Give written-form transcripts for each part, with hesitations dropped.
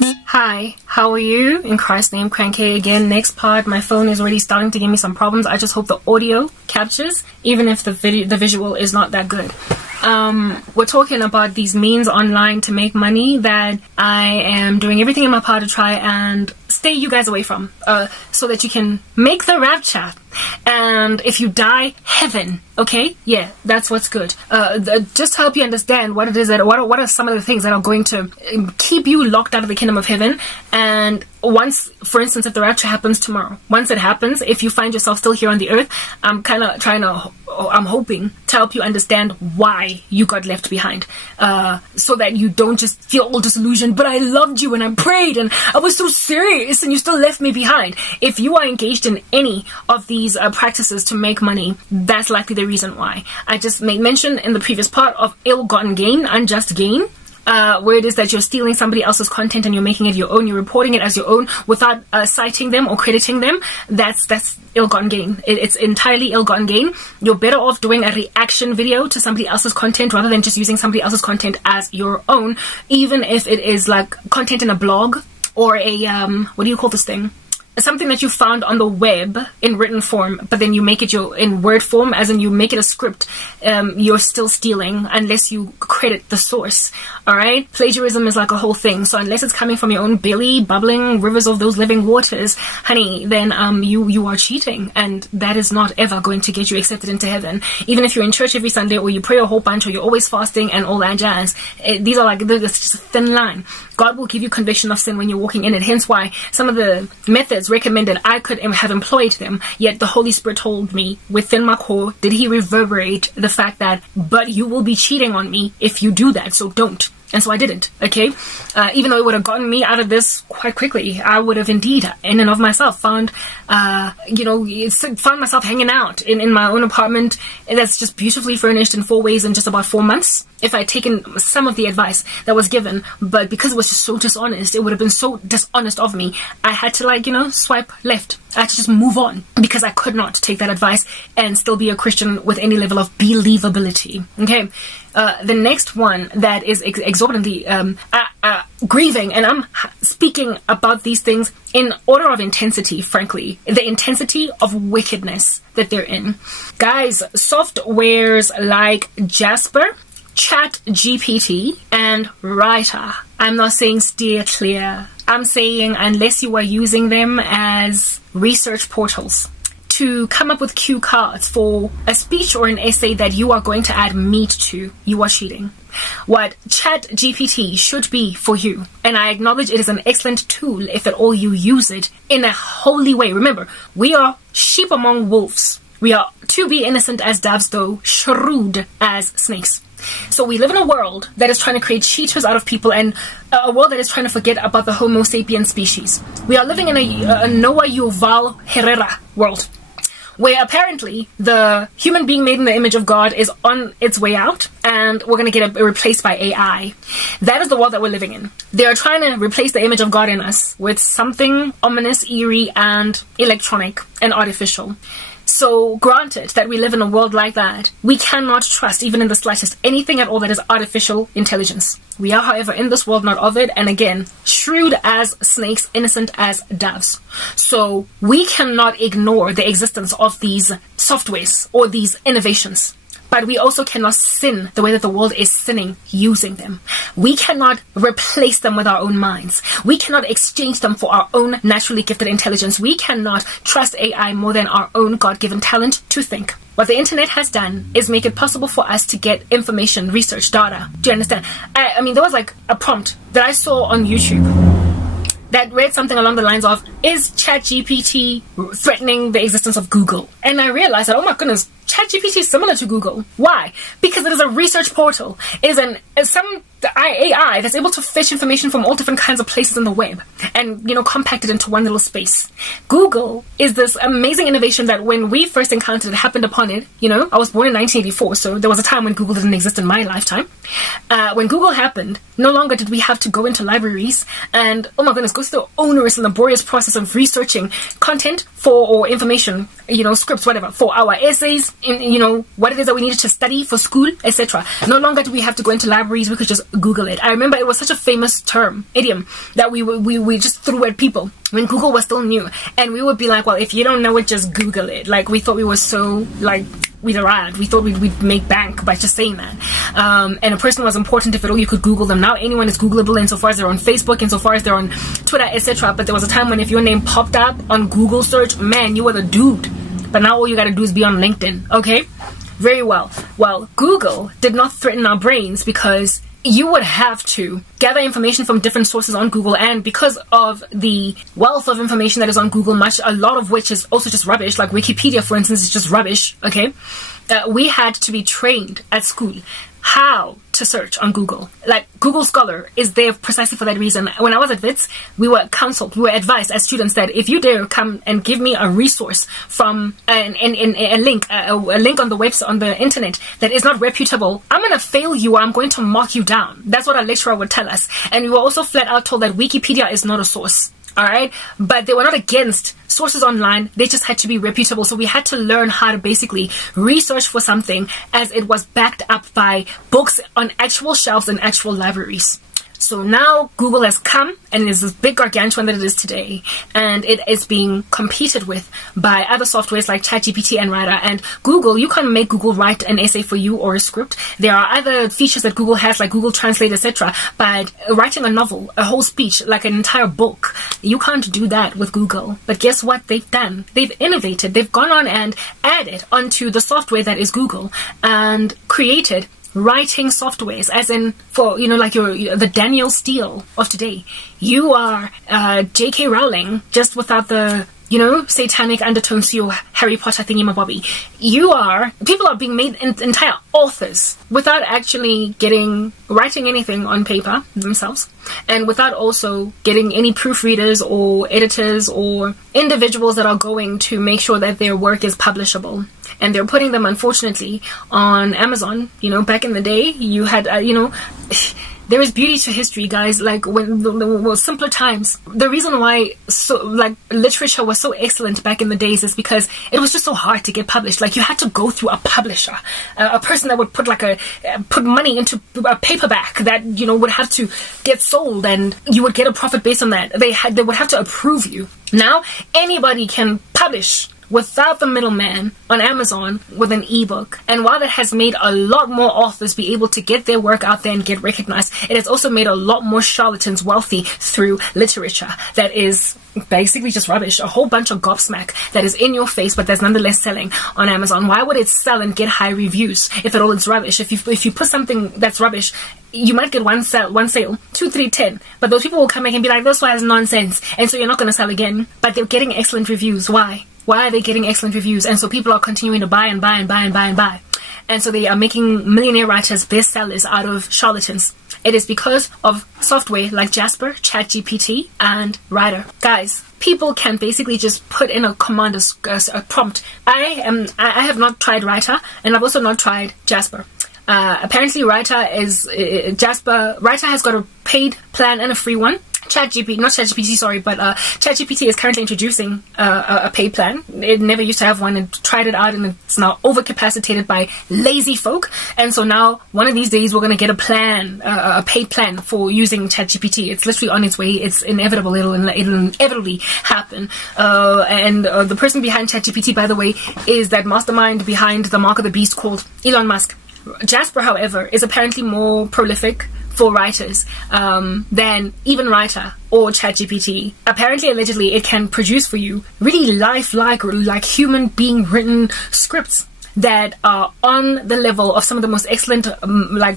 Hi, how are you? In Christ's name, Cranky again. Next part, my phone is already starting to give me some problems. I just hope the audio captures, even if the visual is not that good. We're talking about these means online to make money that I am doing everything in my power to try and stay you guys away from, so that you can make the rapture. And if you die, heaven. Okay, yeah, that's what's good. Just to help you understand what it is that what are some of the things that are going to keep you locked out of the kingdom of heaven. And once, for instance, if the rapture happens tomorrow, once it happens, if you find yourself still here on the earth, I'm hoping to help you understand why you got left behind, so that you don't just feel all disillusioned. But I loved you and I prayed and I was so serious and you still left me behind. If you are engaged in any of these practices to make money, that's likely the reason why. I just made mention in the previous part of ill-gotten gain, unjust gain, where it is that you're stealing somebody else's content and you're making it your own, you're reporting it as your own without citing them or crediting them. That's ill-gotten gain. It's entirely ill-gotten gain. You're better off doing a reaction video to somebody else's content rather than just using somebody else's content as your own, even if it is like content in a blog or a what do you call this thing? Something that you found on the web in written form, but then you make it in word form, as in you make it a script. You're still stealing unless you credit the source. All right, plagiarism is like a whole thing. So unless it's coming from your own belly, bubbling rivers of those living waters, honey, then you are cheating, and that is not ever going to get you accepted into heaven. Even if you're in church every Sunday, or you pray a whole bunch, or you're always fasting and all that jazz, these are it's just a thin line. God will give you conviction of sin when you're walking in it. Hence why some of the methods recommended, I could have employed them, yet the Holy Spirit told me within my core, did he reverberate the fact that, but you will be cheating on me if you do that, so don't. And so I didn't, okay? Even though it would have gotten me out of this quite quickly, I would have indeed, in and of myself, found myself hanging out in my own apartment that's just beautifully furnished in 4 ways in just about 4 months, if I'd taken some of the advice that was given. But because it was just so dishonest, it would have been so dishonest of me, I had to swipe left. I had to just move on, because I could not take that advice and still be a Christian with any level of believability. Okay, the next one that is exorbitantly grieving, and I'm speaking about these things in order of intensity, frankly, the intensity of wickedness that they're in. Guys, softwares like Jasper, Chat GPT, and Writer. I'm not saying steer clear. I'm saying unless you are using them as research portals to come up with cue cards for a speech or an essay that you are going to add meat to, you are cheating. What Chat GPT should be for you, and I acknowledge it is an excellent tool if at all you use it in a holy way. Remember, we are sheep among wolves. We are to be innocent as doves, though shrewd as snakes. So we live in a world that is trying to create cheaters out of people, and a world that is trying to forget about the Homo sapien species. We are living in a Noah Yuval Herrera world, where apparently the human being made in the image of God is on its way out, and we're going to get replaced by AI. That is the world that we're living in. They are trying to replace the image of God in us with something ominous, eerie, and electronic and artificial. So granted that we live in a world like that, we cannot trust, even in the slightest, anything at all that is artificial intelligence. We are, however, in this world not of it, and again, shrewd as snakes, innocent as doves. So we cannot ignore the existence of these softwares or these innovations. But we also cannot sin the way that the world is sinning using them. We cannot replace them with our own minds. We cannot exchange them for our own naturally gifted intelligence. We cannot trust AI more than our own God-given talent to think. What the internet has done is make it possible for us to get information, research, data. Do you understand? I mean, there was like a prompt that I saw on YouTube that read something along the lines of, is ChatGPT threatening the existence of Google? And I realized that, oh my goodness, ChatGPT is similar to Google. Why? Because it is a research portal. It is some AI that's able to fetch information from all different kinds of places in the web and, compact it into one little space. Google is this amazing innovation that when we first encountered it, happened upon it, I was born in 1984, so there was a time when Google didn't exist in my lifetime. When Google happened, no longer did we have to go into libraries and, oh my goodness, go through the onerous and laborious process of researching content or information, scripts, whatever, for our essays, what it is that we needed to study for school, etc. No longer do we have to go into libraries. We could just Google it. I remember it was such a famous idiom that we just threw at people when Google was still new, and we would be like, well, if you don't know it, just Google it. Like, we thought we were so, like, we'd arrived. We thought we'd make bank by just saying that. And a person was important if at all you could Google them. Now anyone is Googleable insofar as they're on Facebook, insofar as they're on Twitter, etc. But there was a time when if your name popped up on Google search, man, you were the dude. But now all you gotta do is be on LinkedIn, okay? Very well. Well, Google did not threaten our brains because you would have to gather information from different sources on Google, and because of the wealth of information that is on Google, a lot of which is also just rubbish, like Wikipedia, for instance, is just rubbish, okay? We had to be trained at school how to search on Google. Like, Google Scholar is there precisely for that reason. When I was at WITS, we were advised as students that if you dare come and give me a resource from a link on the website, on the internet, that is not reputable, I'm going to fail you or I'm going to mark you down. That's what our lecturer would tell us. And we were also flat out told that Wikipedia is not a source. Alright, but they were not against sources online, they just had to be reputable. So we had to learn how to basically research for something as it was backed up by books on actual shelves in actual libraries. So now Google has come and is this big gargantuan that it is today, and it is being competed with by other softwares like ChatGPT and Writer. And Google, you can't make Google write an essay for you or a script. There are other features that Google has like Google Translate, etc. But writing a novel, a whole speech, like an entire book, you can't do that with Google. But guess what they've done? They've innovated. They've gone on and added onto the software that is Google and created writing softwares, as in for, you know, like the Daniel Steele of today. You are J.K. Rowling, just without the, you know, satanic undertones to your Harry Potter thingy-mabobby. People are being made entire authors without actually writing anything on paper themselves, and without also getting any proofreaders or editors or individuals that are going to make sure that their work is publishable. And they're putting them, unfortunately, on Amazon. You know, back in the day, you had, there is beauty to history, guys. Like, when the simpler times, the reason why literature was so excellent back in the days is because it was just so hard to get published. Like, you had to go through a publisher, a person that would put money into a paperback that, you know, would have to get sold, and you would get a profit based on that. They would have to approve you. Now anybody can publish without the middleman on Amazon with an ebook. And while that has made a lot more authors be able to get their work out there and get recognized, it has also made a lot more charlatans wealthy through literature that is basically just rubbish. A whole bunch of gobsmack that is in your face, but that's nonetheless selling on Amazon. Why would it sell and get high reviews if at all it's rubbish? If you put something that's rubbish, you might get one sale, 2, 3, 10, but those people will come back and be like, this one is nonsense, and so you're not going to sell again. But they're getting excellent reviews. Why are they getting excellent reviews? And so people are continuing to buy and buy and buy and buy and buy. And so they are making millionaire writers bestsellers out of charlatans. It is because of software like Jasper, ChatGPT, and Writer. Guys, people can basically just put in a command, a prompt. I have not tried Writer, and I've also not tried Jasper. Apparently Writer has got a paid plan and a free one. ChatGPT is currently introducing a paid plan. It never used to have one. It tried it out and it's now overcapacitated by lazy folk. And so now one of these days we're going to get a paid plan for using ChatGPT. It's literally on its way. It's inevitable. It'll inevitably happen. And the person behind ChatGPT, by the way, is that mastermind behind the Mark of the Beast called Elon Musk. Jasper, however, is apparently more prolific for writers than even Writer or ChatGPT. Apparently, allegedly, it can produce for you really lifelike, like human being written scripts that are on the level of some of the most excellent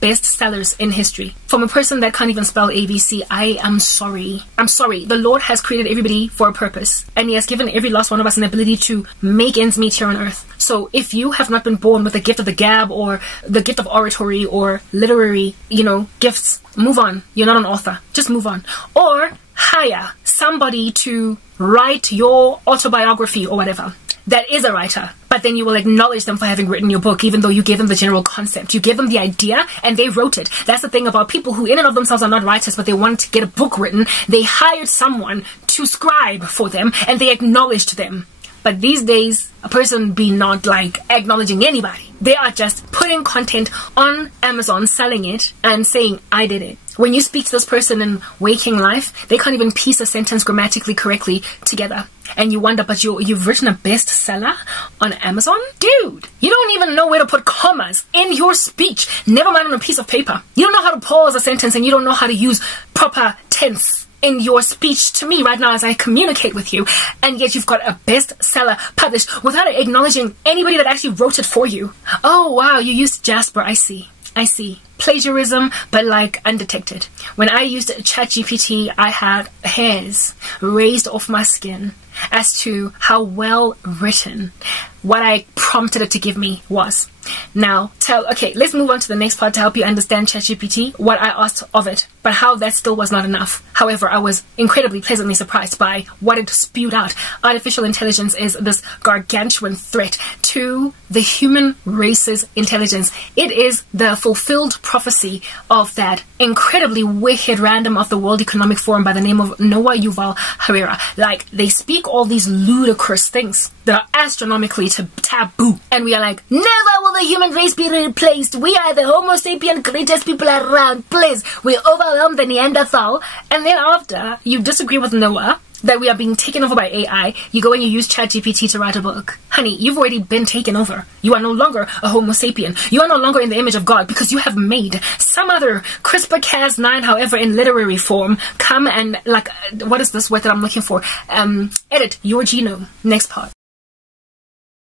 best sellers in history. From a person that can't even spell ABC, I am sorry. I'm sorry. The Lord has created everybody for a purpose, and He has given every last one of us an ability to make ends meet here on earth. So if you have not been born with the gift of the gab or the gift of oratory or literary, gifts, move on. You're not an author. Just move on. Or hire somebody to write your autobiography or whatever that is a writer, but then you will acknowledge them for having written your book, even though you gave them the general concept. You gave them the idea and they wrote it. That's the thing about people who in and of themselves are not writers, but they want to get a book written. They hired someone to scribe for them and they acknowledged them. But these days, a person be not like acknowledging anybody. They are just putting content on Amazon, selling it, and saying, I did it. When you speak to this person in waking life, they can't even piece a sentence grammatically correctly together. And you wonder, but you've written a bestseller on Amazon? Dude, you don't even know where to put commas in your speech, never mind on a piece of paper. You don't know how to pause a sentence, and you don't know how to use proper tense in your speech to me right now as I communicate with you, and yet you've got a bestseller published without acknowledging anybody that actually wrote it for you. Oh wow, you used Jasper. I see. Plagiarism, but like undetected. When I used ChatGPT, I had hairs raised off my skin as to how well written what I prompted it to give me was. Now, okay, let's move on to the next part to help you understand ChatGPT, what I asked of it, but how that still was not enough. However, I was incredibly pleasantly surprised by what it spewed out. Artificial intelligence is this gargantuan threat to the human race's intelligence. It is the fulfilled prophecy of that incredibly wicked random of the World Economic Forum by the name of Noah Yuval Harari. Like, they speak all these ludicrous things that are astronomically taboo, and we are like, never will the human race be replaced. We are the Homo sapien greatest people around. Please, we overwhelm the Neanderthal. And then after you disagree with Noah that we are being taken over by AI, you go and you use ChatGPT to write a book. Honey, you've already been taken over. You are no longer a Homo sapien. You are no longer in the image of God, because you have made some other CRISPR-Cas9, however, in literary form, come and, like, what is this word that I'm looking for? Edit your genome. Next part.